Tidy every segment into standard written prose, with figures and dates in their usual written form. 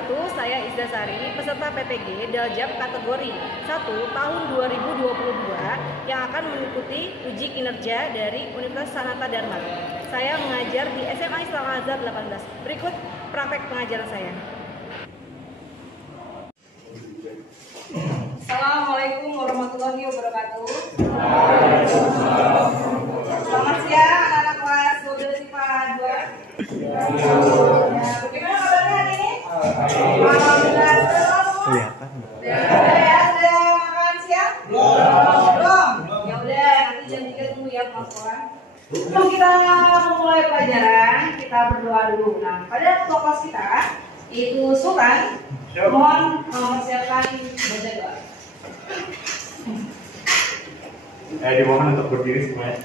wabarakatuh. Saya Izza Sari, peserta PTG Daljab kategori 1 tahun 2022 yang akan mengikuti uji kinerja dari Universitas Sanata Dharma. Saya mengajar di SMA Islam Azhar 18. Berikut praktek pengajaran saya. Assalamualaikum warahmatullahi wabarakatuh. Selamat siang anak-anak kelas 12 IPA 2. Bagaimana kabarnya hari ini? Alhamdulillah. Kelihatan. Sudah makan siang? Belum. Ya udah, nanti jam 3 tunggu ya mau sekolah. Sebelum kita memulai pelajaran, kita berdoa dulu. Nah, pada ketua kelas kita itu Sultan, mohon mempersiapkan baca doa. Dimohon untuk berdiri semuanya.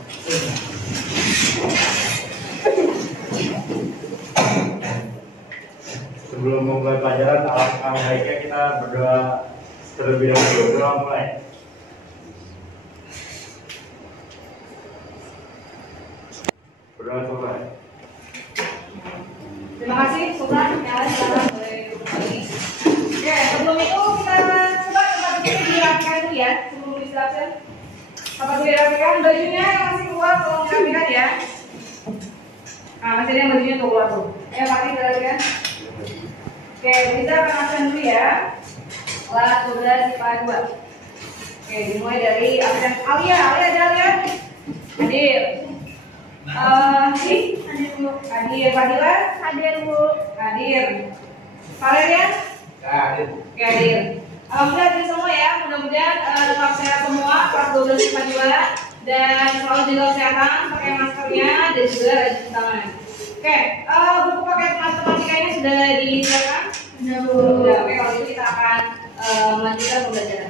Sebelum memulai pelajaran, alangkah baiknya kita berdoa terlebih dahulu. Doa mulai. Berdoa selesai. Terima kasih Sultan. Nyala silakan boleh duduk lagi. Oke, sebelum itu kita coba tempat duduknya dirapikan dulu ya. Sebelum distraction. Tempat duduk dirapikan, bajunya yang masih keluar tolong dirapikan ya. Nah, masih ada yang bajunya tuh keluar tuh. Ayo pakai dirapikan. Oke, kita perkenalkan dulu ya. Kelas 12 IPA 2. Oke, dimulai dari absen Alia. Alia ada Alia? Hadir. Hadir. Fadila? Hadir, Bu. Hadir. Valerian? Hadir. Oke, hadir. Alhamdulillah hadir semua ya. Mudah-mudahan tetap sehat semua kelas 12 IPA 2 dan selalu jaga kesehatan, pakai maskernya dan juga rajin tangan. Oke, buku paket matematikanya sudah disiapkan? Sudah, Bu. Oke, kalau itu kita akan melanjutkan pembelajaran.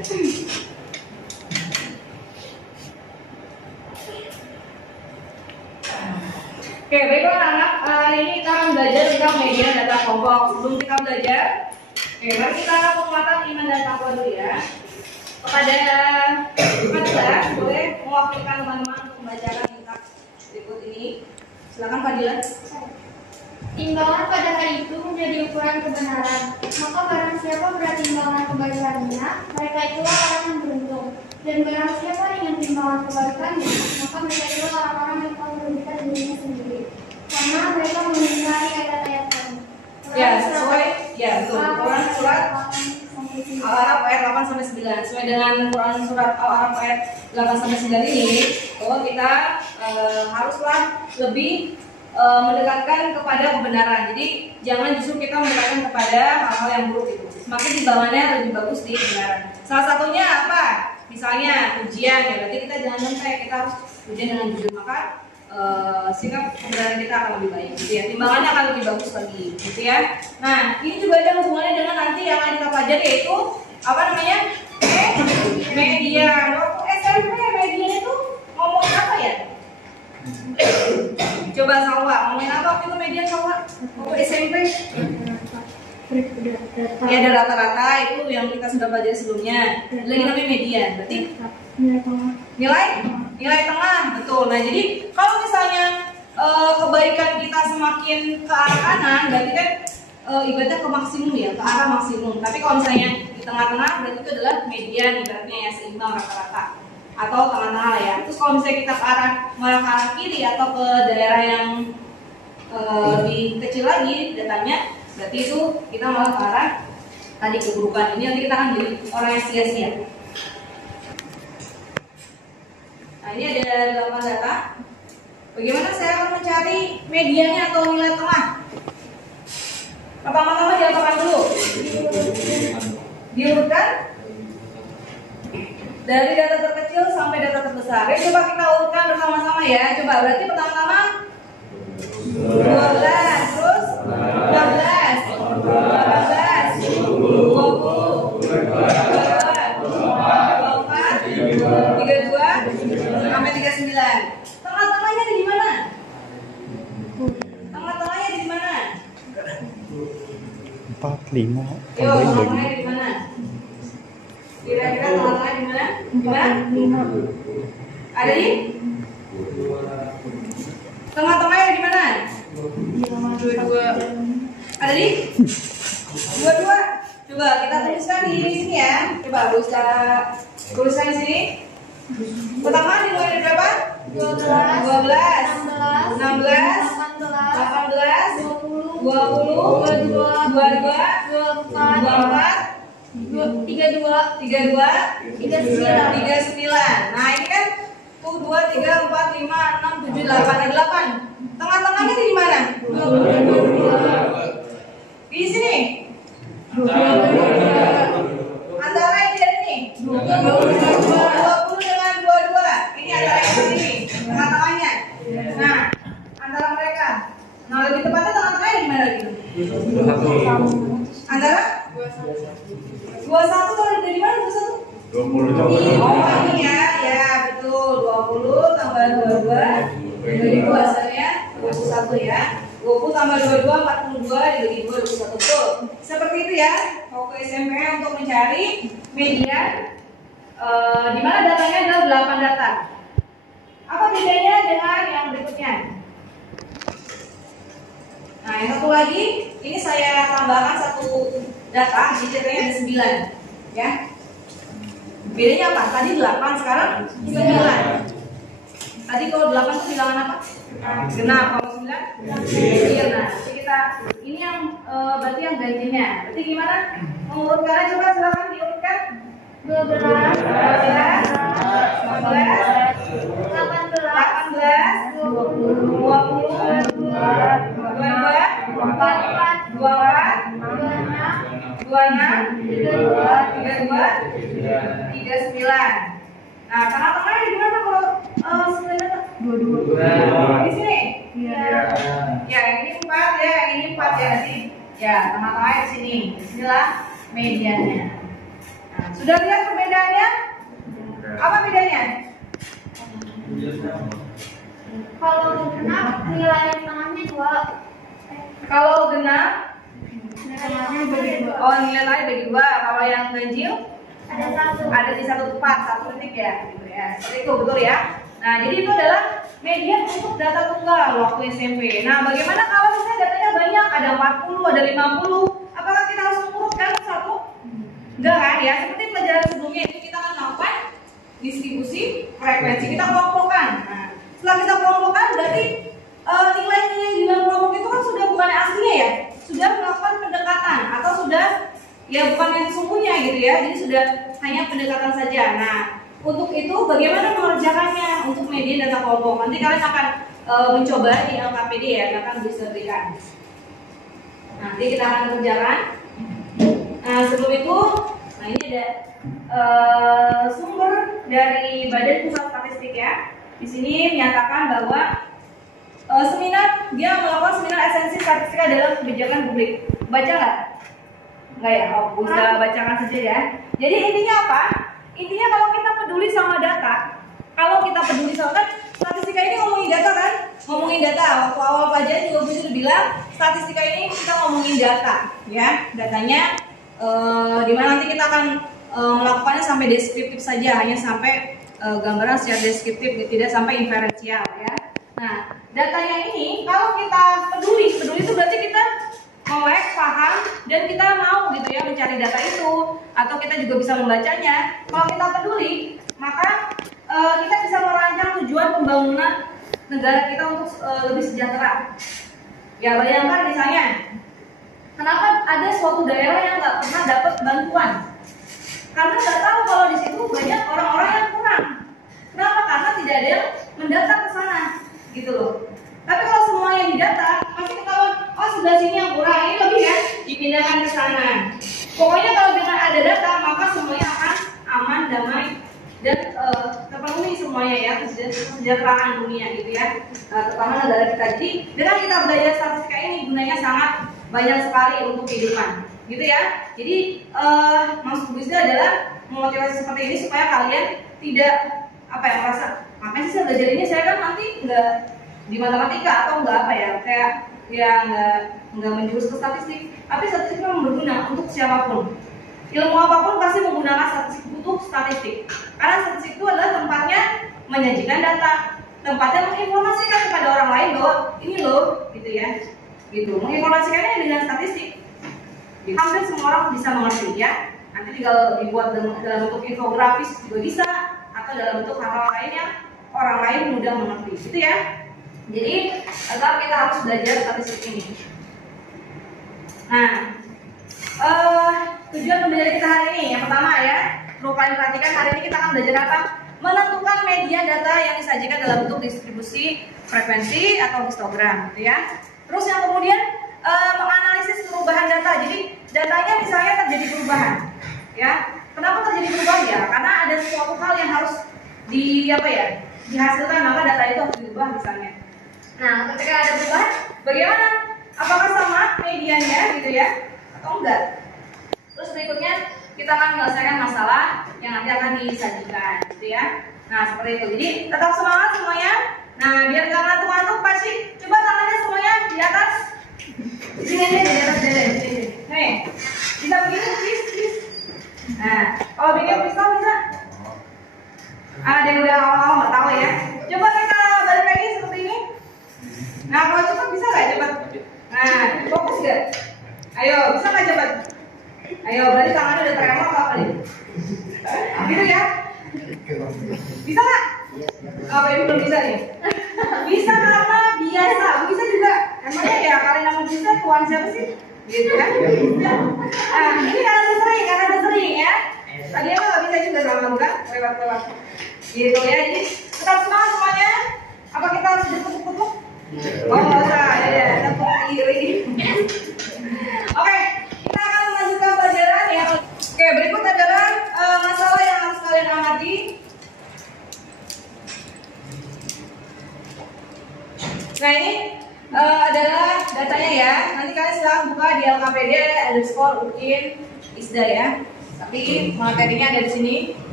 Oke, baiklah anak-anak, hari ini kita akan belajar tentang media data kelompok. Sebelum kita belajar, mari kita penguatan iman dan takwa dulu ya. Kepada Fadila, boleh mewakilkan teman-teman untuk membacakan kitab berikut ini. Silakan Fadila. Timbangan pada hari itu menjadi ukuran kebenaran. Maka barang siapa berat timbangan kebaikannya, mereka itulah orang yang beruntung. Dan barang siapa dengan timbangan kebaikannya, maka mereka itulah orang-orang yang telah merugikan dirinya sendiri. Karena mereka mengingkari ayat-ayat kami. Ya, sesuai, ya betul. Quran surat Al-Araf ayat 8 sampai 9. Sesuai dengan Quran surat Al-Araf ayat 8 sampai 9 ini, bahwa kita haruslah lebih mendekatkan kepada kebenaran. Jadi jangan justru kita mendekatkan kepada hal-hal yang buruk itu. Semakin timbangannya lebih bagus di kebenaran. Salah satunya apa? Misalnya ujian ya, berarti kita jangan sampai kita harus ujian dengan jujur, maka sikap kebenaran kita akan lebih baik gitu ya. Timbangannya akan lebih bagus lagi gitu ya. Nah, ini juga ada hubungannya dengan nanti yang akan kita pelajari, yaitu apa namanya? Media. Waktu SMP media itu ngomongin apa ya? Coba Salwa, ngomongin apa waktu itu media Salwa? Waktu SMP? Ya ada rata-rata itu yang kita sudah pelajari sebelumnya. Lagi namanya media, berarti nilai tengah, betul. Nah jadi kalau misalnya kebaikan kita semakin ke arah kanan, berarti kan ibaratnya ke maksimum ya, ke arah maksimum. Tapi kalau misalnya di tengah-tengah, berarti itu adalah median, ibaratnya ya seimbang rata-rata atau tengah-tengah lah ya. Terus kalau misalnya kita ke arah kiri atau ke daerah yang lebih kecil lagi datanya, berarti itu kita malah ke arah tadi keburukan. Ini nanti kita akan jadi orang yang sia-sia. Nah ini ada 8 data. Bagaimana saya akan mencari mediannya atau nilai tengah? Pertama-tama diapakan dulu? Diurutkan dari data terkecil sampai data terbesar. Oke, coba kita urutkan bersama-sama ya. Coba berarti pertama-tama 12, terus 14, 18, 20, 22, 24, 32, sampai 39. Tengah-tengahnya ada di mana? Tengah-tengahnya ada di mana? 4, 5. Yo, tengah-tengahnya di mana? Kira-kira tengah-tengahnya di mana? Di mana? Ada di? Tengah-tengahnya di mana? 22. Ada di? 22. Coba kita tuliskan di sini ya. Coba bisa tuliskan di sini. Pertama dimulai dari berapa? 12, 12, 16, 16, 18, 18, 20, 20, 22, 24, 32, 32, 39. 39. Nah ini kan tuh 2, 3, 4, 5, 6, 7, 8. Ada 8. Tengah-tengahnya di mana? Di sini. Antara ini dan ini. 20 dengan 22. Ini antara yang sini. Tengah-tengahnya. Nah, antara mereka. Nah, lebih tepatnya tengah-tengahnya di mana lagi? Antara 21 kalau dari mana 21? 20 Oh ini ya, ya betul 20 tambah 22 dibagi 2 hasilnya 21 ya. 20 tambah 22 42 dibagi 2 21 betul. Seperti itu ya. Waktu SMP untuk mencari median di mana datanya adalah 8 data. Apa bedanya dengan yang berikutnya? Nah yang satu lagi ini saya tambahkan satu data di datanya ada 9 ya. Bedanya apa? Tadi 8, sekarang 9. Tadi kalau 8 itu bilangan apa? Genap. Kalau 9? Iya. Nah, jadi kita ini yang berarti yang ganjinya. Berarti gimana? Mengurutkannya coba silakan diurutkan. 12, 19, 19, 24, 24, 25, 26, 27, 32, 33, 39. Nah, tengah-tengahnya di mana kalau 9 di sini? Iya. Ya, ini 4 ya, ini 4 ya nanti. Ya, tengah-tengahnya di sini. Inilah mediannya. Nah, sudah lihat perbedaannya? Apa bedanya? Kalau genap nilai yang tengahnya 2. Kalau genap, Tengahnya bagi 2. oh nilai bagi 2. Kalau yang ganjil, Ada 1. ada di satu tempat, 1 titik ya, gitu ya. Seperti itu betul ya. Nah, jadi itu adalah median untuk data tunggal waktu SMP. Nah, bagaimana kalau misalnya datanya banyak, ada 40, ada 50, apakah kita harus mengurutkan satu? Enggak kan ya? Seperti pelajaran sebelumnya itu kita akan melakukan distribusi frekuensi, kita kelompokkan. Nah, setelah kita kelompokkan berarti nilai-nilai di dalam kelompok itu kan sudah bukan yang aslinya ya, sudah melakukan pendekatan atau sudah ya bukan yang sesungguhnya gitu ya, jadi sudah hanya pendekatan saja. Nah, untuk itu bagaimana mengerjakannya untuk median data kelompok? Nanti kalian akan mencoba di LKPD ya, yang akan bisa berikan. Nanti kita akan kerjakan. Nah, sebelum itu, nah ini ada sumber dari Badan Pusat Statistik ya. Di sini menyatakan bahwa dia melakukan seminar esensi statistika dalam kebijakan publik. Baca nggak? Nggak ya? Oh, bisa bacakan saja ya. Jadi intinya apa? Intinya kalau kita peduli sama data, kalau kita peduli sama kan statistika ini ngomongin data kan? Ngomongin data. Waktu awal pelajaran juga gue sudah bilang statistika ini kita ngomongin data, ya. Datanya dimana nanti kita akan melakukannya sampai deskriptif saja, hanya sampai gambaran secara deskriptif, tidak sampai inferensial ya. Nah, datanya ini kalau kita peduli itu berarti kita melek, paham, dan kita mau gitu ya mencari data itu, atau kita juga bisa membacanya. Kalau kita peduli, maka kita bisa merancang tujuan pembangunan negara kita untuk lebih sejahtera. Ya bayangkan misalnya, kenapa ada suatu daerah yang nggak pernah dapat bantuan? Karena nggak tahu kalau di situ banyak orang-orang yang kurang. Kenapa? Karena tidak ada yang mendata ke sana, gitu loh. Tapi kalau semuanya didata, pasti ketahuan, oh sebelah sini yang kurang, ini lebih ya, dipindahkan ke sana. Pokoknya kalau dengan ada data, maka semuanya akan aman, damai, dan terpenuhi semuanya ya, kesejahteraan dunia gitu ya, terutama negara kita. Jadi dengan kita belajar statistika ini gunanya sangat banyak sekali untuk kehidupan, gitu ya. Jadi maksud Bu Rizda adalah memotivasi seperti ini supaya kalian tidak merasa ngapain sih saya belajar ini, saya kan nanti nggak di matematika atau nggak kayak ya nggak menjurus ke statistik. Tapi statistik memang berguna untuk siapapun. Ilmu apapun pasti menggunakan statistik, butuh statistik. Karena statistik itu adalah tempatnya menyajikan data, tempatnya menginformasikan kepada orang lain bahwa ini loh, gitu ya, gitu. Menginformasikannya dengan statistik. hampir semua orang bisa mengerti ya. Nanti tinggal dibuat dalam bentuk infografis juga bisa, atau dalam bentuk hal-hal lain yang orang lain mudah mengerti, gitu ya. Jadi tetap kita harus belajar statistik ini. Nah, tujuan pembelajaran kita hari ini yang pertama ya, perlu kalian perhatikan, hari ini kita akan belajar apa? Menentukan media data yang disajikan dalam bentuk distribusi frekuensi atau histogram, gitu ya. Terus yang kemudian menganalisis perubahan data. Jadi datanya misalnya terjadi perubahan, ya. Kenapa terjadi perubahan ya? Karena ada suatu hal yang harus dihasilkan, maka data itu harus diubah misalnya. Nah, ketika ada perubahan, bagaimana? Apakah sama medianya gitu ya, atau enggak? Terus berikutnya kita akan menyelesaikan masalah yang nanti akan disajikan, gitu ya. Nah, seperti itu. Jadi tetap semangat semuanya. Nah, biar nggak ngantuk-ngantuk, pasti coba tangannya semuanya di atas. Di sini aja, di atas dada, di sini. Nih, bisa begini, please. Nah, kalau bikin pistol bisa. Ada yang udah awal-awal nggak tahu ya. Coba kita balik lagi seperti ini. Nah, kalau cepat bisa nggak cepat? Nah, fokus nggak? Ayo, bisa nggak cepat? Ayo, berarti tangannya udah tremor apa nih? Gitu ya? Bisa nggak? Apa ini belum bisa nih? Bisa karena biasa, bisa juga. Emangnya ya kalian yang bisa tuan siapa sih? Gitu kan? Nah, ini karena udah sering ya. Tadi emang nggak bisa juga sama bukan? Lewat. Gitu ya. Jadi tetap semangat semuanya. Apa kita harus dipukul-pukul? Oh nggak usah, ya. Tepuk iri. Oke, kita akan melanjutkan pelajaran ya. Oke, berikut adalah masalah yang harus kalian amati. Nah ini adalah datanya ya. Nanti kalian silahkan buka di LKPD_UKIN ISDA ya. Tapi materinya ada di sini.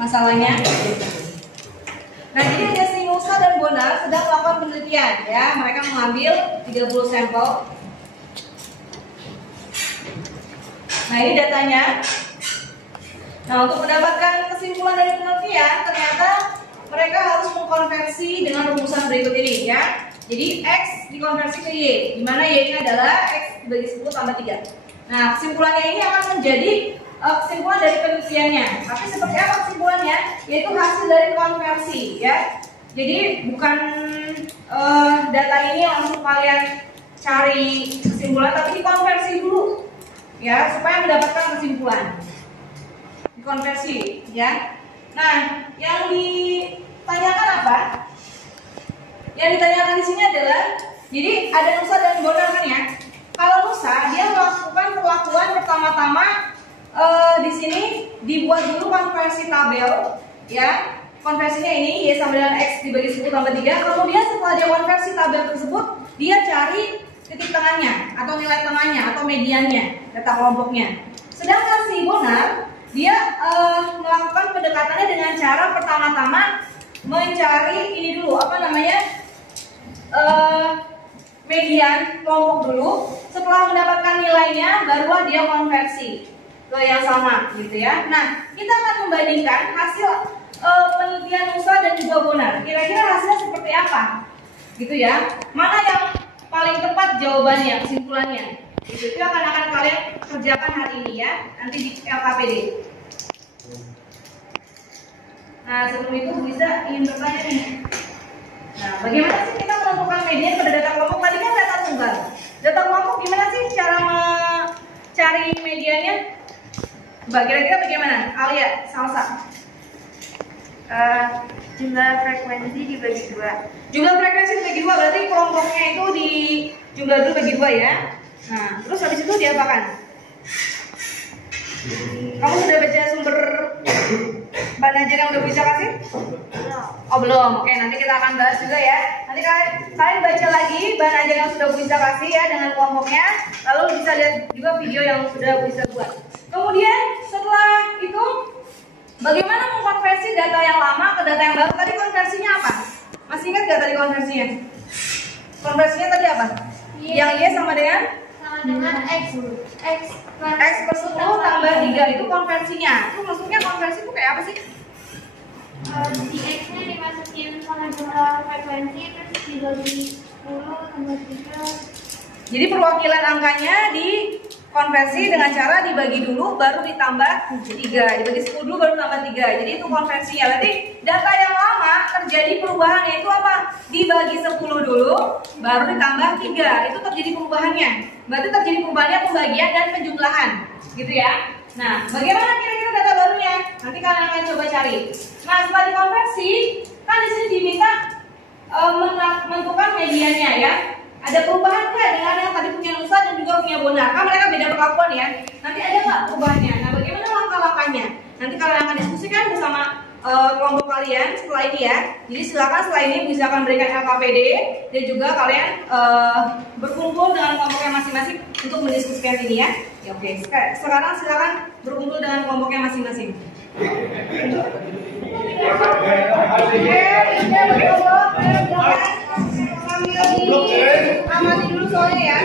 Masalahnya. Nah jadi ada Sinusa dan Bonar sedang melakukan penelitian ya. Mereka mengambil 30 sampel. Nah ini datanya. Nah untuk mendapatkan kesimpulan dari penelitian, ternyata mereka harus mengkonversi dengan rumusan berikut ini ya. Jadi X dikonversi ke Y, di mana Y ini adalah X dibagi 10 tambah 3. Nah kesimpulannya ini akan menjadi kesimpulan dari penelitiannya. Tapi seperti apa kesimpulannya? Yaitu hasil dari konversi ya. Jadi bukan data ini langsung kalian cari kesimpulan, tapi dikonversi dulu ya supaya mendapatkan kesimpulan. Dikonversi ya. Nah, yang ditanyakan apa? Yang ditanyakan di sini adalah, jadi ada Nusa dan Bonar kan ya. Kalau Nusa dia melakukan perlakuan pertama-tama di sini dibuat dulu konversi tabel ya. Konversinya ini Y sama dengan X dibagi 10 tambah 3. Kemudian setelah dia konversi tabel tersebut, dia cari titik tengahnya atau nilai tengahnya atau mediannya, data kelompoknya. Sedangkan si Bonar dia melakukan pendekatannya dengan cara pertama-tama mencari ini dulu, median kelompok dulu. Setelah mendapatkan nilainya, barulah dia konversi ke yang sama, gitu ya. Nah, kita akan membandingkan hasil penelitian Nusa dan juga Bonar. Kira-kira hasilnya seperti apa, gitu ya? Mana yang paling tepat jawabannya, kesimpulannya? Itu akan kalian kerjakan hari ini ya, nanti di LKPD. Nah sebelum itu bisa ingin bertanya nih. Nah bagaimana sih kita menentukan median pada data kelompok? Tadi kan data tunggal. Data kelompok gimana sih cara mencari mediannya? Kira-kira bagaimana? Alia, Salsa. Jumlah frekuensi dibagi 2. Jumlah frekuensi dibagi 2 berarti kelompoknya itu di jumlah dulu bagi 2 ya. Nah, terus habis itu diapakan? Kamu sudah baca sumber Mbak Najir yang udah bisa kasih? Oh belum. Oke, nanti kita akan bahas juga ya. Nanti kalian baca lagi Mbak Najir yang sudah bisa kasih ya dengan kelompoknya. Lalu bisa lihat juga video yang sudah bisa buat. Kemudian setelah itu bagaimana mengkonversi data yang lama ke data yang baru? Tadi konversinya apa? Masih ingat gak tadi konversinya? Konversinya tadi apa? Yang Y sama dengan X per 10 tambah 3 itu konversinya. Itu maksudnya konversi itu kayak apa sih? Si X-nya dimasukin sama jumlah frekuensi terus dibagi 10 tambah 3. Jadi perwakilan angkanya konversi dengan cara dibagi dulu baru ditambah 3, dibagi 10 dulu baru tambah 3. Jadi itu konversinya. Berarti data yang lama terjadi perubahannya itu apa? Dibagi 10 dulu baru ditambah 3. Itu terjadi perubahannya. Berarti terjadi perubahannya pembagian dan penjumlahan. Gitu ya. Nah, bagaimana kira-kira data barunya? Nanti kalian akan coba cari. Nah, setelah dikonversi, kan di sini diminta menentukan medianya ya. Ada perubahan nggak dengan yang tadi punya Nusa dan juga punya Bonar? Kan mereka beda perlakuan ya. Nanti ada nggak perubahannya? Nah, bagaimana langkah-langkahnya? Nanti kalian akan diskusikan bersama kelompok kalian setelah ini ya. Jadi silakan setelah ini bisa akan berikan LKPD dan juga kalian berkumpul dengan kelompoknya masing-masing untuk mendiskusikan ini ya. Ya oke. Sekarang silakan berkumpul dengan kelompoknya masing-masing. Amati dulu soalnya ya.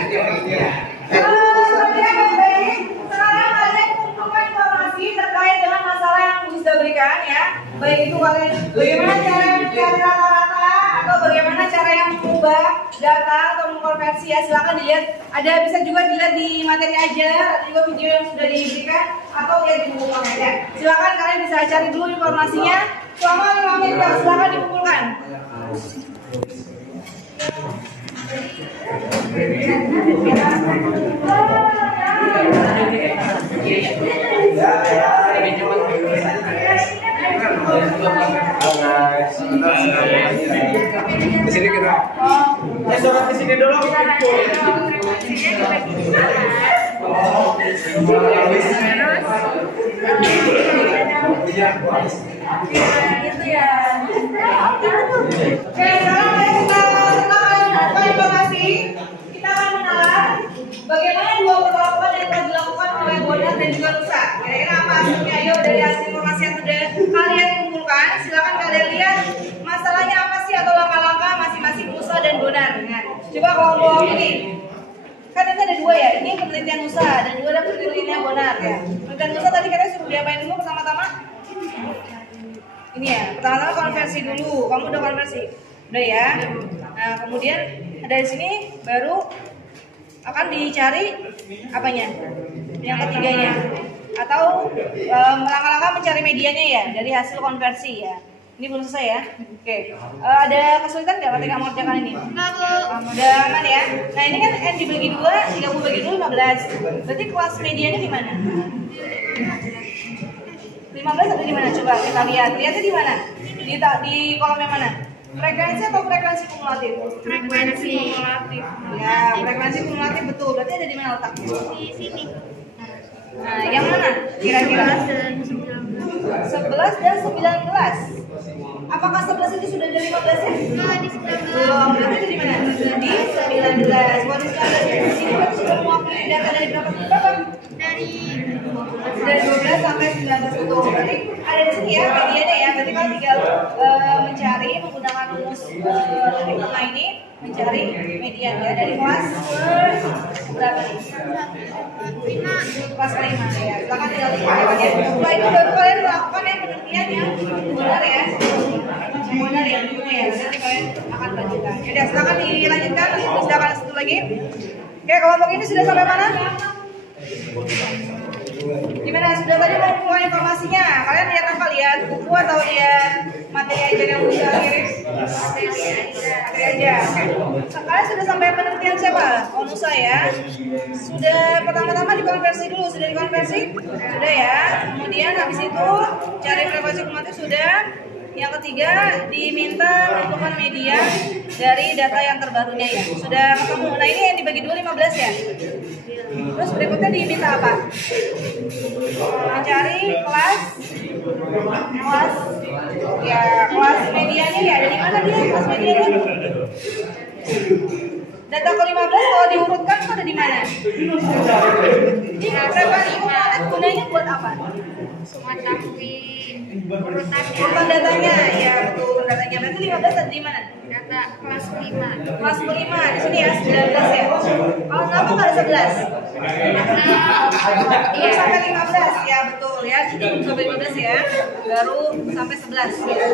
Baik. Sekarang kalian kumpulkan informasi terkait dengan masalah yang bisa berikan ya. Baik itu kalian bagaimana cara mencari rata-rata atau bagaimana cara yang mengubah data atau mengkonversi ya. Silakan dilihat. Ada bisa juga dilihat di materi aja atau juga video yang sudah diberikan atau lihat di buku aja. Silakan kalian bisa cari dulu informasinya. Selama 5 menit silakan dikumpulkan. Kesini kita. Sobat kesini dulu. Gitu ya. Oke, sekarang kita informasi. Kita akan mengenal bagaimana dua perlakuan yang telah dilakukan oleh Bonar dan juga Nusa. Kira-kira apa hasilnya? Ayo dari hasil informasi yang sudah kalian kumpulkan, silakan kalian lihat masalahnya apa sih atau langkah-langkah masing-masing Nusa dan Bonar. Nah, coba kelompok ini. Kan ini ada dua ya, ini penelitian Nusa dan juga ada penelitian Bonar ya. Penelitian Nusa tadi katanya suruh diapain dulu pertama-tama? Ini ya, pertama-tama konversi dulu. Kamu udah konversi? Udah ya. Nah, kemudian dari sini baru akan dicari apanya? Yang ketiganya. Atau langkah-langkah mencari medianya ya dari hasil konversi ya. Ini belum selesai ya. Oke. Ada kesulitan nggak ketika mengerjakan ini? Udah aman ya. Nah, ini kan N dibagi 2, 30 bagi 2 15. Berarti kelas medianya di mana? 15 ada di mana? Coba kita lihat. Lihatnya di mana? Di kolom yang mana? Frekuensi atau frekuensi kumulatif? Frekuensi kumulatif. Ya, frekuensi kumulatif betul. Berarti ada di mana letaknya? Di sini. Nah, yang mana? Kira-kira 11 dan 19. Apakah 11 itu sudah dari 15 ya? Di 19. Belum. Berarti itu di mana? Di 19. Kalau di 19 ya, di sini berarti sudah mewakili data dari berapa ke berapa? Dari 12 sampai 19 betul. Berarti ada di sini ya medianya ya. Berarti kalian tinggal mencari menggunakan rumus dari tengah ini mencari medianya dari kelas berapa nih? Kelas 5 ya. Silakan tinggal dicatat ya. Setelah itu baru kalian melakukan yang penelitian yang benar ya. Yang benar ya dulunya ya. Nanti kalian akan lanjutkan. Jadi silakan dilanjutkan. Silakan satu lagi. Oke, kelompok ini sudah sampai mana? Gimana? Sudah tadi mau mengumpulkan informasinya? Kalian lihat apa? Lihat buku atau lihat materi aja yang bisa kirim? Materi aja. Kalian sudah sampai penelitian siapa? Nusa ya. Sudah pertama-tama dikonversi dulu. Sudah dikonversi? Sudah ya. Kemudian habis itu cari frekuensi kumulatif sudah. Yang ketiga diminta menentukan media dari data yang terbarunya ya. Sudah ketemu. Nah ini yang dibagi 2 15 ya. Terus berikutnya diminta apa? Mencari kelas ya, kelas medianya ya. Dari mana dia kelas medianya? Data ke-15 kalau diurutkan itu ada di mana? Ini frekuensi kumulatif gunanya buat apa? mengetahui urutannya. Urutan datanya, ya betul urutan datanya. Berarti 15 ada di mana? Data kelas 5. Kelas 5 di sini ya 19 ya. Kalau kenapa nggak ada 11? Belum sampai 15 ya betul ya. Jadi belum sampai 15 ya. Baru sampai 11 ya.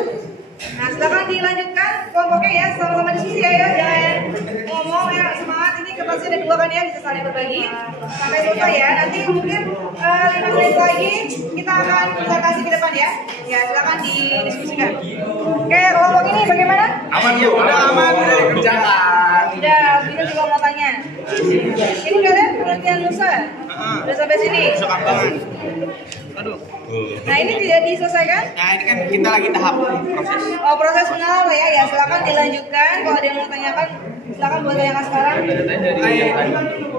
Nah silakan dilanjutkan kelompoknya ya sama-sama diskusi ya. Jangan ngomong ya semangat ini kita masih ada 2 kan ya, bisa saling berbagi sampai selesai ya. Nanti mungkin 5 menit lagi kita akan presentasi ke depan ya. Ya, silakan didiskusikan. Oke, kelompok ini bagaimana? Aman ya, udah aman, udah dikerjakan. Udah, Bina juga mau tanya. Ini kalian penelitian Nusa? Udah sampai sini? Aduh. Nah, ini tidak diselesaikan? Nah, ini kan kita lagi tahap proses. Oh, proses pengenalan ya. Ya, silakan dilanjutkan. Kalau ada yang mau tanyakan, silakan buat tanyakan sekarang.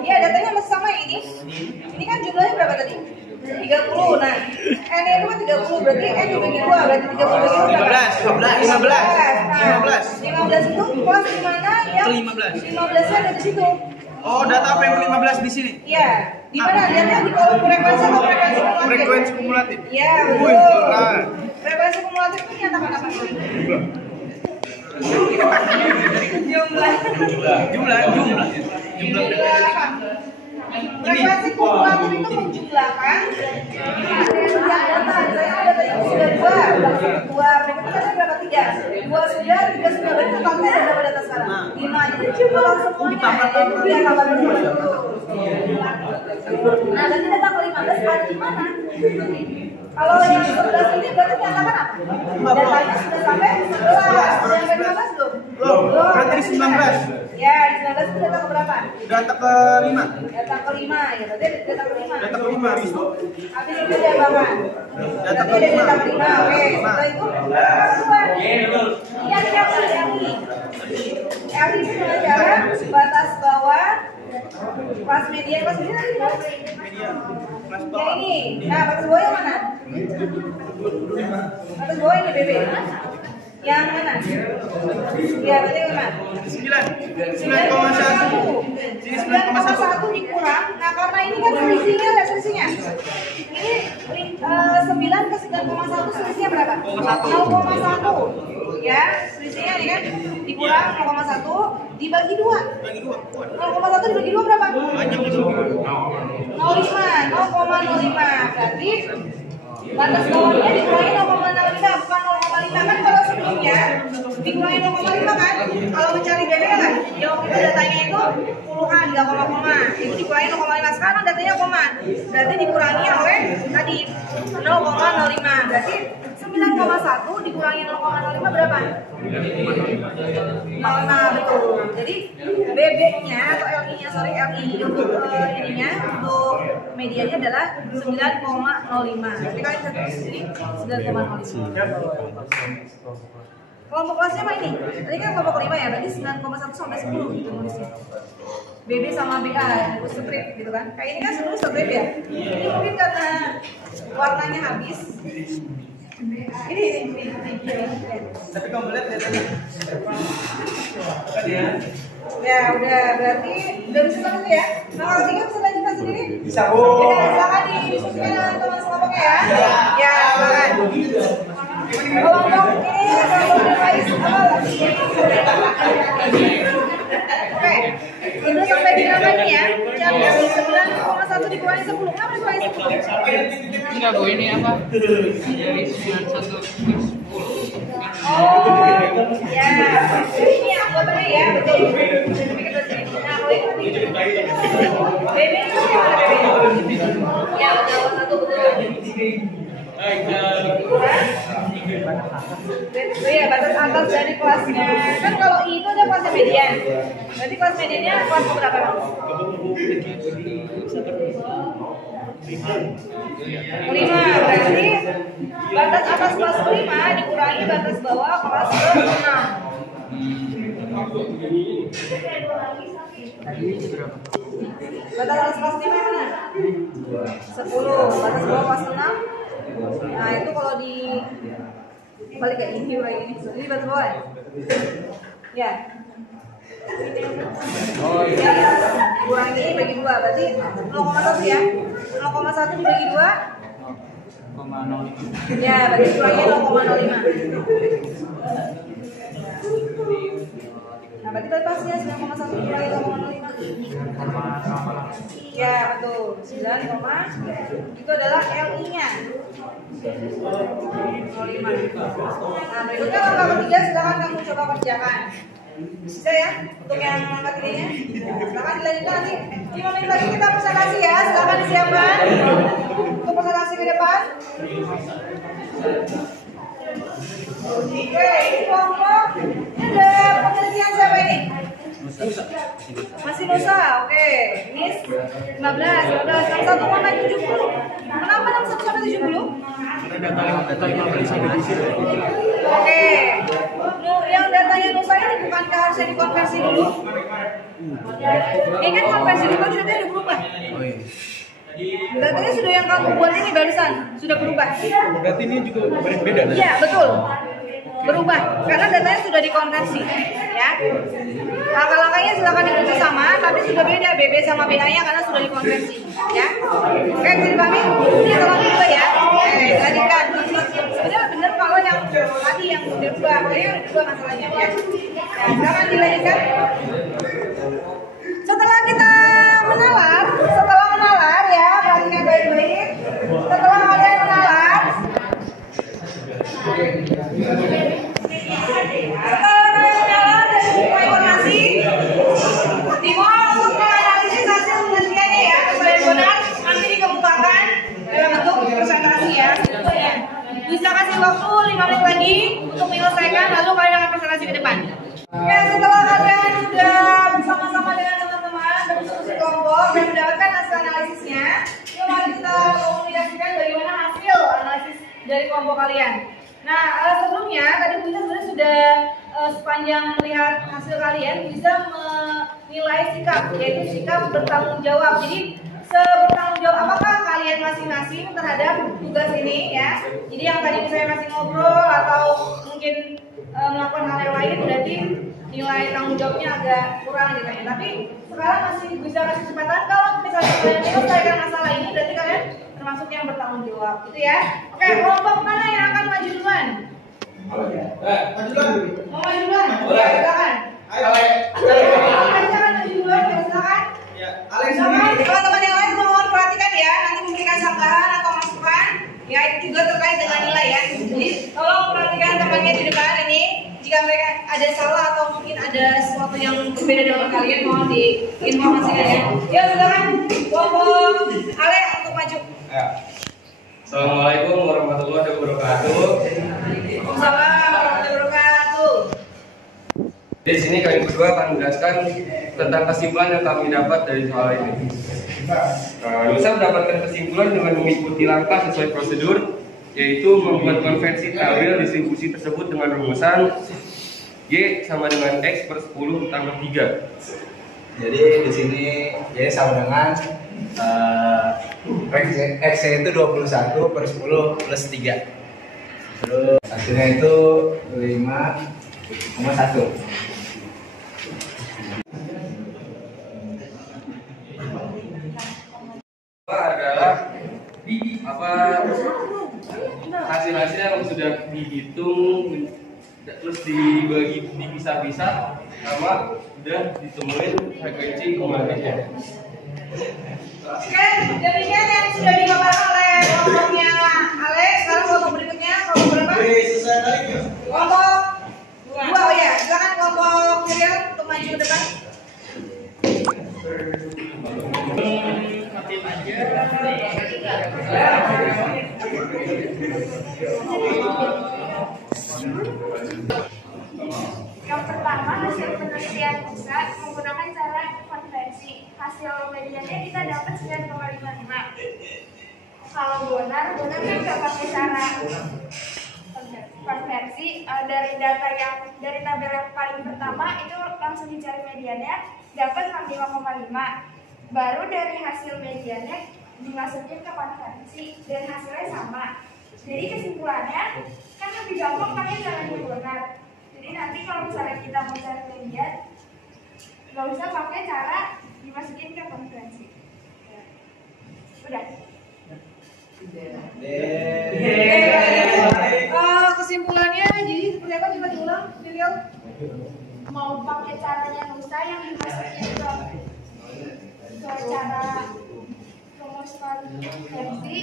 Iya, datanya masih sama yang ini. Ini kan jumlahnya berapa tadi? 30. Nah, N itu kan 30, berarti N dibagi 2, berarti 30 bagi 2 berapa? 15. Nah, 15 itu kelas di mana yang 15-nya ada di situ. Oh, data apa yang 15 di sini? Iya, di mana? Lihatnya di kolom frekuensi atau frekuensi kumulatif? Frekuensi kumulatif. Iya, Wih, betul. nah. Frekuensi kumulatif itu nyatakan apa? Jumlah. Jumlah. Jumlah apa? Frekuensi kumulatif itu menjumlahkan data. Misalnya ada tadi sudah 2, berikutnya ada berapa? 3. 2 sudah, 3 sudah, berarti totalnya ada berapa data sekarang? 5. Jadi jumlah semuanya itu dia tambah dulu. Nah, berarti data ke-15 ada di mana? Kalau yang 11 ini berarti nyatakan apa? Datanya sudah sampai 11. Sudah sampai 15 belum? Belum. Berarti di 19. Ya, di 19 itu data ke berapa? Data ke-5. Data ke-5 ya, berarti data ke-5. Data ke-5 habis itu. Habis itu diapakan? Data Berarti ada data ke-5. ke-5. Oke, setelah itu ini ada LI. LI itu dengan cara batas bawah kelas median tadi kan? Yang ini. Nah, batas bawah yang mana? Batas bawah ini BB. Yang mana? Ya, berarti yang mana? 9,1. 9,1 dikurang. Nah, karena ini kan selisihnya, lihat selisihnya. Ini 9 ke 9,1 selisihnya berapa? 0,1. Ya, selisihnya ini kan dikurang 0,1 dibagi 2. 0,1 dibagi 2 berapa? 0,05. Berarti batas bawahnya dikurangi 0,05, bukan 0,5 kan kalau sebelumnya dikurangi 0,5 kan? Kalau mencari BB kan? Ya kita datanya itu puluhan, 3, itu dikurangi 0,5. Sekarang datanya koma, berarti dikurangi oleh tadi 0,05. Berarti 9,1 dikurangi 0,05 berapa? 0, nah betul. Jadi BB-nya atau LI-nya, LI untuk ininya, untuk medianya adalah 9,05. Berarti kalian bisa tulis sini 9,05. Kelompok kelasnya apa ini? Tadi kan kelompok 5 ya, berarti 9,1 sampai 10 gitu nulisnya. BB sama BA, strip gitu kan. Kayak ini kan sebenarnya strip ya. Ini mungkin karena warnanya habis. Ini. Tapi kamu lihat datanya. Ya udah, berarti udah bisa satu ya. Nah kalau 3 bisa lanjutkan sendiri? Bisa, Bu. Ya, silakan didiskusikan dengan teman sekelompoknya ya. Ya, silakan. Kelompok ini kelompok device apa lagi? Oke, itu sampai di mana nih ya? Yang 9,1 dikurangi 10. Kenapa dikurangi 10? Enggak, Bu, ini apa? Jadi 91 10. Oh, ya. Ini anggotanya ya, betul. Nah, kalau itu nanti BB itu gimana BB? Ya, betul, 1 betul. Oh iya, batas atas dari kelasnya. Kan kalau I itu ada kelasnya median. Berarti kelas mediannya kelas berapa? 5. Berarti batas atas kelas 5 dikurangi batas bawah kelas 6. Batas atas kelas 5 yang mana? 10. Batas bawah kelas 6. Nah itu kalau di balik kayak gini, ini batas bawah ya? Ya, kurangi bagi 2, berarti 0,1 ya? 0,1 dibagi 2 ya, berarti kurangi 0,05. Nah, berarti tadi pasnya 9,1 dikurangi 0,05. Ya, betul. 9, itu adalah LI-nya. 0,5. Nah, berikutnya langkah ketiga, silakan kamu coba kerjakan. Bisa ya? Untuk yang langkah ketiganya? Silakan masih dilanjutkan nanti 5 menit lagi kita presentasi ya. Silakan disiapkan untuk presentasi ke depan. Oke, ini kelompok. Ini ada pengertian siapa ini? Masih Nusa, oke. Ini 15, 70. Kenapa 61 sampai 70? Data 15 sampai di situ. Oke. Yang datanya Nusa ini bukankah harusnya dikonversi dulu? Ini kan konversi dulu, datanya udah berubah. Datanya sudah yang kamu buat ini barusan sudah berubah. Berarti ini juga beda. Iya, betul. Berubah karena datanya sudah dikonversi, ya. Langkah-langkahnya silakan ikuti sama, tapi sudah beda BB sama BA-nya karena sudah dikonversi, ya. Oke, bisa dipahami? Ini tolong juga ya. Tadikan. Sebenarnya benar kalau yang tadi yang sudah berubah, ini udah berubah masalahnya, ya. Nah, silakan dilanjutkan. Setelah kita menalar ya, perhatikan baik-baik. Setelah kalian menalar, dan semua informasi dimohon untuk menganalisis hasil penelitiannya ya, supaya benar nanti dikemukakan dalam bentuk presentasi ya. Bisa kasih waktu 5 menit lagi untuk menyelesaikan, lalu kalian akan presentasi ke depan. Oke, setelah kalian sudah bersama-sama dengan teman-teman berdiskusi kelompok dan mendapatkan hasil analisisnya, yuk mari kita komunikasikan bagaimana hasil analisis dari kelompok kalian. Nah, sebelumnya tadi Bu Isa sebenarnya sudah sepanjang melihat hasil kalian bisa menilai sikap, yaitu sikap bertanggung jawab. Jadi sebertanggung jawab apakah kalian masing-masing terhadap tugas ini ya. Jadi yang tadi saya masih ngobrol atau mungkin melakukan hal yang lain, berarti nilai tanggung jawabnya agak kurang gitu ya. Tapi sekarang masih bisa kasih kesempatan kalau misalnya kalian menyelesaikan masalah ini, berarti kalian termasuk yang bertanggung jawab, gitu ya. Oke, kelompok mana yang akan maju duluan? Maju dulu. Mau maju duluan? Ya, silakan. Ayo. Silakan maju duluan, ya silakan. Ya, Alex Silakan. sendiri. Teman-teman yang lain mohon perhatikan ya, nanti memberikan sanggahan atau masukan. Ya, itu juga terkait dengan nilai ya. Jadi, tolong perhatikan temannya di depan ini. Jika mereka ada salah atau mungkin ada sesuatu yang berbeda dengan kalian, mohon diinformasikan ya. Ya, silakan. Kelompok Ale untuk maju. Ya. Assalamualaikum warahmatullahi wabarakatuh. Waalaikumsalam warahmatullahi wabarakatuh. Di sini kami berdua akan menjelaskan tentang kesimpulan yang kami dapat dari soal ini. Nusa mendapatkan kesimpulan dengan mengikuti langkah sesuai prosedur, yaitu membuat konvensi tabel distribusi tersebut dengan rumusan Y sama dengan X per 10 tambah 3. Jadi di sini Y sama dengan X itu 21 per 10 plus 3. Terus hasilnya itu 5,1. Adalah hasil-hasil yang sudah dihitung terus dibagi dipisah-pisah sama udah ditemuin frekuensi kemarinnya. Oke, demikian yang sudah dipaparkan oleh kelompoknya Alex. Sekarang kelompok berikutnya, kelompok berapa? Kelompok 2, oh ya, silakan kelompok Miriam untuk maju ke depan. Yang pertama, hasil penelitian Nusa menggunakan cara konversi. Hasil mediannya kita dapat 9,55. Kalau Bonar kan nggak pakai cara konversi. Dari data yang dari tabel yang paling pertama itu langsung dicari mediannya, dapat 5,5. Baru dari hasil mediannya dimasukin ke konversi dan hasilnya sama. Jadi kesimpulannya kan lebih gampang pakai cara Bonar. Jadi nanti kalau misalnya kita mau cari median, nggak usah pakai cara dimasukin ke konferensi. Udah. Kesimpulannya jadi seperti apa, coba diulang, Miriam. Mau pakai caranya Nusa yang dimasukin ke cara rumus versi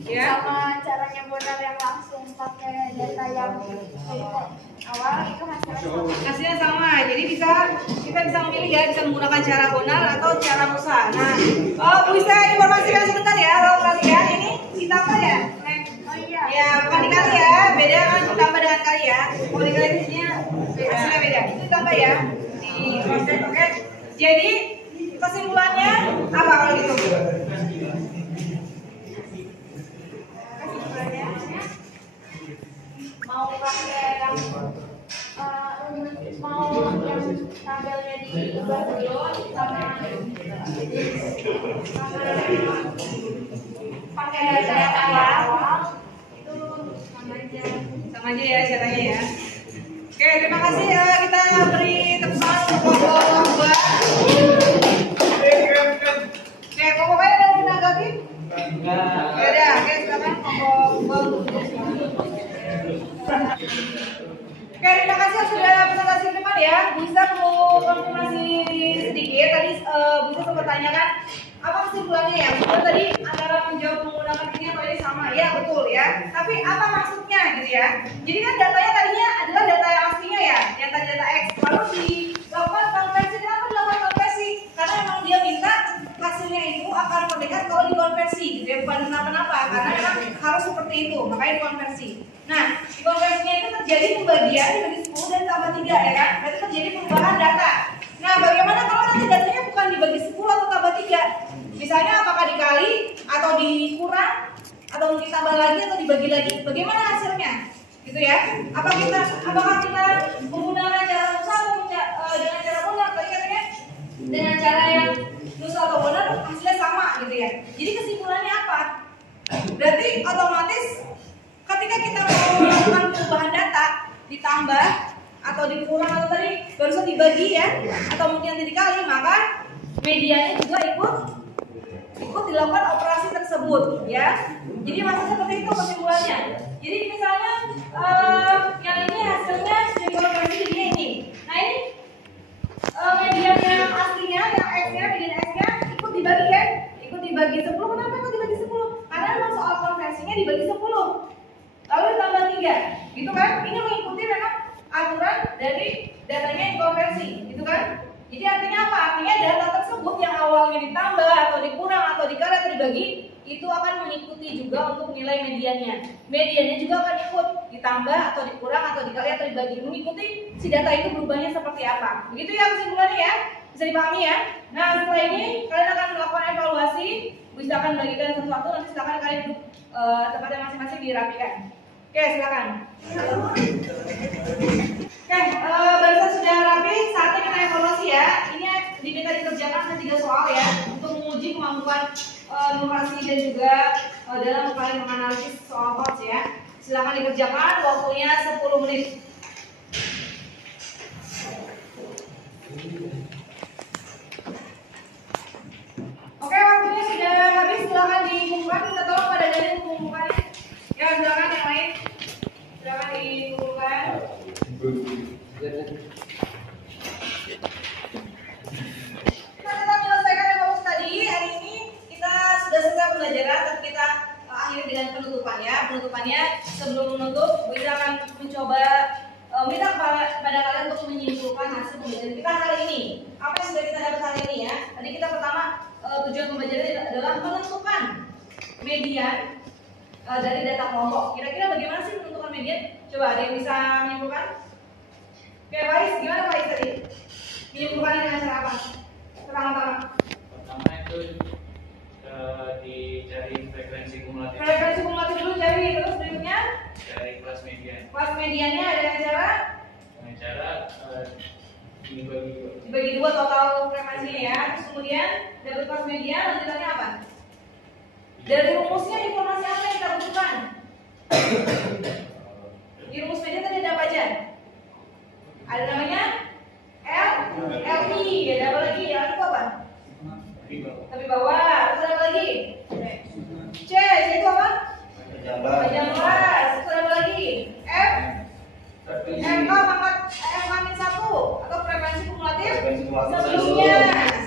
Ya. sama caranya Bonar yang langsung pakai data yang dari awal itu Hasilnya sama, jadi kita bisa memilih ya, bisa menggunakan cara Bonar atau cara Musa. Nah, bisa informasikan sebentar ya, kalau perhatian ini ditambah ya, Oh iya. ya bukan dikali ya, beda kan ditambah dengan kali ya. Kalau dikali hasilnya beda, itu ditambah ya di proses, oke? Jadi kesimpulannya apa kalau gitu? Mau pakai yang mau yang tabelnya diubah dulu sama pakai data yang awal itu Sama aja ya caranya ya. Oke, terima kasih ya, kita beri tepuk tangan untuk kelompok dua. Oke, kelompok ada yang mau menanggapi? Ya udah, oke silakan kelompok dua. Oke, terima kasih sudah presentasi teman ya. Bisa perlu konfirmasi sedikit. Tadi bisa sempat tanyakan apa kesimpulannya ya? Betul tadi antara menjawab menggunakan ini atau ini sama ya, betul ya. Tapi apa maksudnya gitu ya? Jadi kan datanya tadinya adalah data yang aslinya ya, yang tadi data X. Lalu dilakukan konversi. Kenapa dilakukan konversi? Karena memang dia minta hasilnya itu akan terlihat kalau dikonversi gitu ya, bukan kenapa-napa. Karena memang harus seperti itu, makanya dikonversi. Nah, di konversinya itu terjadi pembagian dibagi 10 dan tambah 3 ya kan? Berarti terjadi perubahan data. Nah, bagaimana kalau nanti datanya bukan dibagi 10 atau tambah 3? Misalnya apakah dikali atau dikurang atau mungkin tambah lagi atau dibagi lagi? Bagaimana hasilnya? Gitu ya. Apakah kita menggunakan cara Musa atau dengan cara Bonar? Tadi katanya dengan cara yang Musa atau Bonar hasilnya sama gitu ya. Jadi kesimpulannya apa? Berarti otomatis ketika kita mau melakukan perubahan data ditambah atau dikurang atau tadi barusan dibagi ya atau mungkin nanti dikali, maka medianya juga ikut dilakukan operasi tersebut ya. Jadi masih seperti itu kesimpulannya. Jadi misalnya yang ini hasilnya dikonversi jadinya ini. Nah ini median yang aslinya, yang X-nya, median X-nya ikut dibagi kan? Ikut dibagi 10. Kenapa ikut dibagi 10? Karena memang soal konversinya dibagi 10. Lalu ditambah 3, gitu kan? Ini mengikuti memang aturan dari datanya yang konversi, gitu kan? Jadi artinya apa? Artinya data tersebut yang awalnya ditambah atau dikurang atau dikali atau dibagi itu akan mengikuti juga untuk nilai mediannya. Mediannya juga akan ikut ditambah atau dikurang atau dikali atau dibagi, mengikuti si data itu berubahnya seperti apa. Begitu ya kesimpulannya ya? Bisa dipahami ya? Nah setelah ini kalian akan melakukan evaluasi, bisa akan bagikan sesuatu, nanti silakan kalian duduk tempatnya masing-masing dirapikan. Oke, silakan. Oke, barusan sudah rapi, saatnya kita evaluasi ya. Ini diminta dikerjakan 3 soal ya untuk menguji kemampuan numerasi dan juga dalam kalian menganalisis soal hots ya. Silakan dikerjakan, waktunya 10 menit. Oke, waktunya sudah habis, silakan dikumpulkan. Kita tolong pada dari mengumpulkannya. Ya, silakan yang lain. Silakan dikumpulkan. Kita menyelesaikan evaluasi tadi. Hari ini kita sudah selesai pembelajaran, tapi kita akhiri dengan penutupan ya. Penutupannya sebelum menutup, kita akan mencoba minta kepada kalian untuk menyimpulkan hasil pembelajaran kita hari ini. Apa yang sudah kita dapat hari ini ya? Tadi kita pertama tujuan pembelajaran adalah menentukan median dari data kelompok. Kira-kira bagaimana sih menentukan median? Coba ada yang bisa menyimpulkan? Oke, Faiz, gimana Faiz tadi? Menyimpulkannya dengan cara apa? Pertama-tama. Pertama itu dicari frekuensi kumulatif. Frekuensi kumulatif dulu cari, terus berikutnya Cari kelas median. kelas mediannya ada dengan cara Dengan cara dibagi dua. dibagi 2 total frekuensinya ya. Terus kemudian dapat kelas median, lanjutannya apa? Dari rumusnya informasi apa yang kita butuhkan? Di rumus median tadi ada apa aja? Ada namanya LI, ada apa lagi? Yang itu apa? Tapi bawah, terus ada apa lagi? C itu apa? Panjang luas, terus ada apa lagi? F pangkat F-1 atau frekuensi kumulatif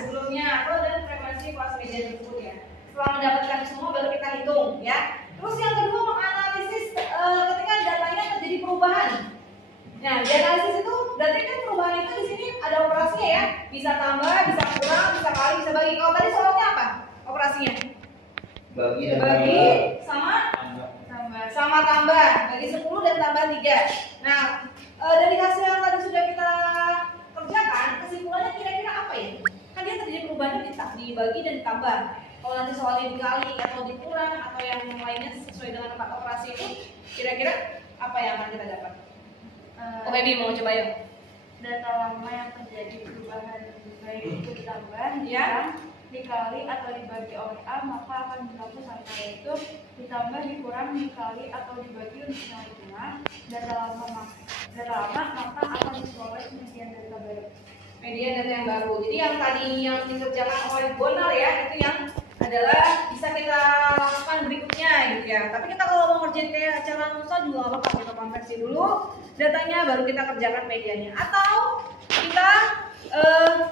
sebelumnya atau dan frekuensi kelas median tersebut ya. Setelah Setelah mendapatkan semua baru kita hitung ya. Terus yang kedua menganalisis ketika datanya terjadi perubahan. Nah, di analisis itu berarti kan perubahan itu di sini ada operasinya ya. Bisa tambah, bisa kurang, bisa kali, bisa bagi. Kalau tadi soalnya apa? Operasinya? Bagi sama tambah. Bagi 10 dan tambah 3. Nah, dari hasil yang tadi sudah kita kerjakan, kesimpulannya kira-kira apa ya? Kan dia terjadi perubahan dibagi dan ditambah. Kalau nanti soalnya dikali atau dikurang atau yang lainnya sesuai dengan operasi itu, kira-kira apa yang akan kita dapat? Oh, baby mau coba yuk. Data lama yang terjadi perubahan baik itu ditambah, Ya. dikali atau dibagi oleh A, maka akan menghapus angka itu ditambah, dikurang, dikali atau dibagi untuk nilai tengah. Data lama maka akan diperoleh median data baru. Median data yang baru. Jadi yang tadi yang dikerjakan oleh Bonar ya, itu yang adalah bisa kita lakukan berikutnya gitu ya. Tapi kita kalau mau ngerjain kayak acara Nusa juga nggak apa-apa, kita konversi dulu datanya baru kita kerjakan mediannya. Atau kita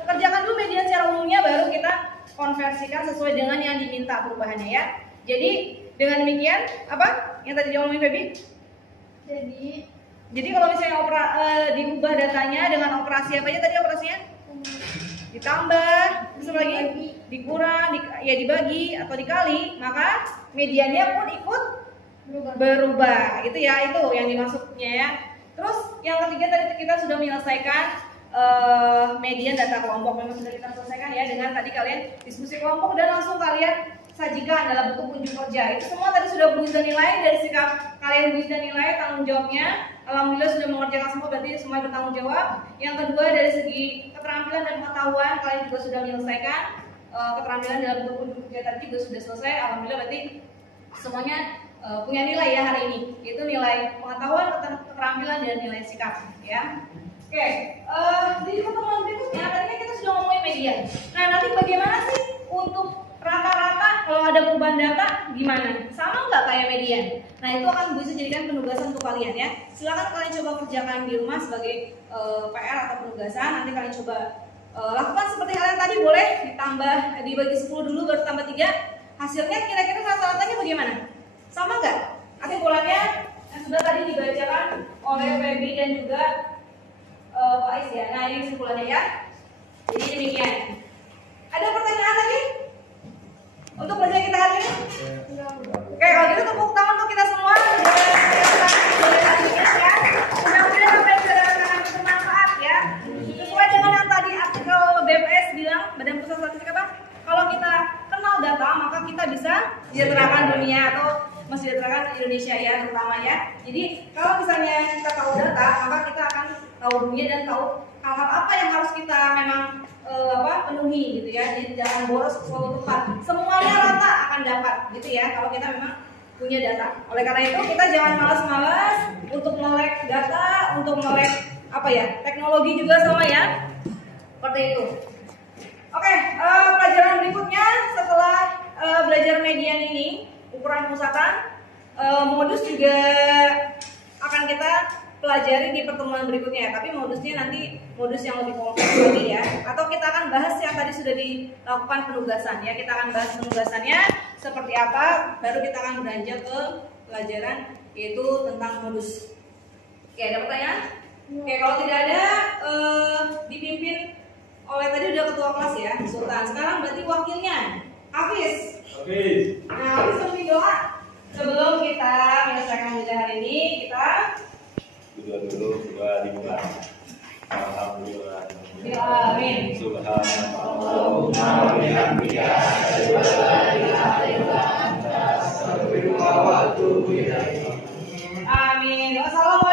kerjakan dulu median secara umumnya baru kita konversikan sesuai dengan yang diminta perubahannya ya. Jadi dengan demikian apa yang tadi diomongin Feby? Jadi kalau misalnya diubah datanya dengan operasi apa aja tadi operasinya? Ditambah, terus lagi dikurang, dibagi atau dikali, maka mediannya pun ikut berubah. Itu ya, itu yang dimaksudnya ya. Terus yang ketiga tadi kita sudah menyelesaikan median data kelompok. Memang sudah kita selesaikan ya dengan tadi kalian diskusi kelompok dan langsung kalian sajikan dalam bentuk unjuk kerja. Itu semua tadi sudah berusaha nilai dari sikap kalian berusaha nilai tanggung jawabnya. Alhamdulillah sudah mengerjakan semua, berarti semua bertanggung jawab. Yang kedua dari segi keterampilan dan pengetahuan kalian juga sudah menyelesaikan. Keterampilan dalam bentuk unjuk kerja tadi juga sudah selesai. Alhamdulillah berarti semuanya punya nilai ya hari ini. Itu nilai pengetahuan, keterampilan dan nilai sikap ya. Oke, di pertemuan berikutnya tadinya kita sudah ngomongin median. Nah, nanti bagaimana sih untuk rata-rata kalau ada perubahan data gimana? Sama nggak kayak median? Nah, itu akan bisa jadikan penugasan untuk kalian ya. Silakan kalian coba kerjakan di rumah sebagai PR atau penugasan. Nanti kalian coba lakukan seperti kalian tadi, boleh ditambah dibagi 10 dulu baru tambah 3. Hasilnya kira-kira rata-ratanya bagaimana? Sama nggak? Kesimpulannya yang sudah tadi dibacakan oleh Feby dan juga Pak Ais ya. Nah, ini kesimpulannya ya. Jadi demikian. Ada pertanyaan lagi untuk pelajaran kita hari ini? Oke, kalau gitu tepuk tangan untuk kita semua. Mudah-mudahan apa yang sudah bermanfaat ya. Sesuai dengan yang tadi artikel BPS bilang, Badan Pusat Statistik apa? Kalau kita kenal data, maka kita bisa mensejahterakan dunia atau mensejahterakan Indonesia ya, terutama ya. Jadi kalau misalnya kita tahu data, maka kita akan tahu dunia dan tahu hal-hal apa yang harus kita memang penuhi gitu ya. Jadi jangan boros ke suatu tempat. Semuanya rata akan dapat gitu ya kalau kita memang punya data. Oleh karena itu kita jangan malas-malas untuk melek data, untuk melek teknologi juga sama ya. Seperti itu. Oke, pelajaran berikutnya setelah belajar median ini, ukuran pemusatan, modus juga akan kita pelajari di pertemuan berikutnya, tapi modusnya nanti modus yang lebih kompleks lagi ya. Atau kita akan bahas yang tadi sudah dilakukan penugasan ya. Kita akan bahas penugasannya seperti apa, baru kita akan beranjak ke pelajaran yaitu tentang modus. Oke, ada pertanyaan? Oke, kalau tidak ada, dipimpin oleh tadi udah ketua kelas ya, Sultan. Sekarang berarti wakilnya Hafiz. Nah, Hafiz lebih doa sebelum kita menyelesaikan belajar hari ini. Kita Berdoa dimulai. Alhamdulillah. Amin. Subhanallah. Amin. Wassalamualaikum.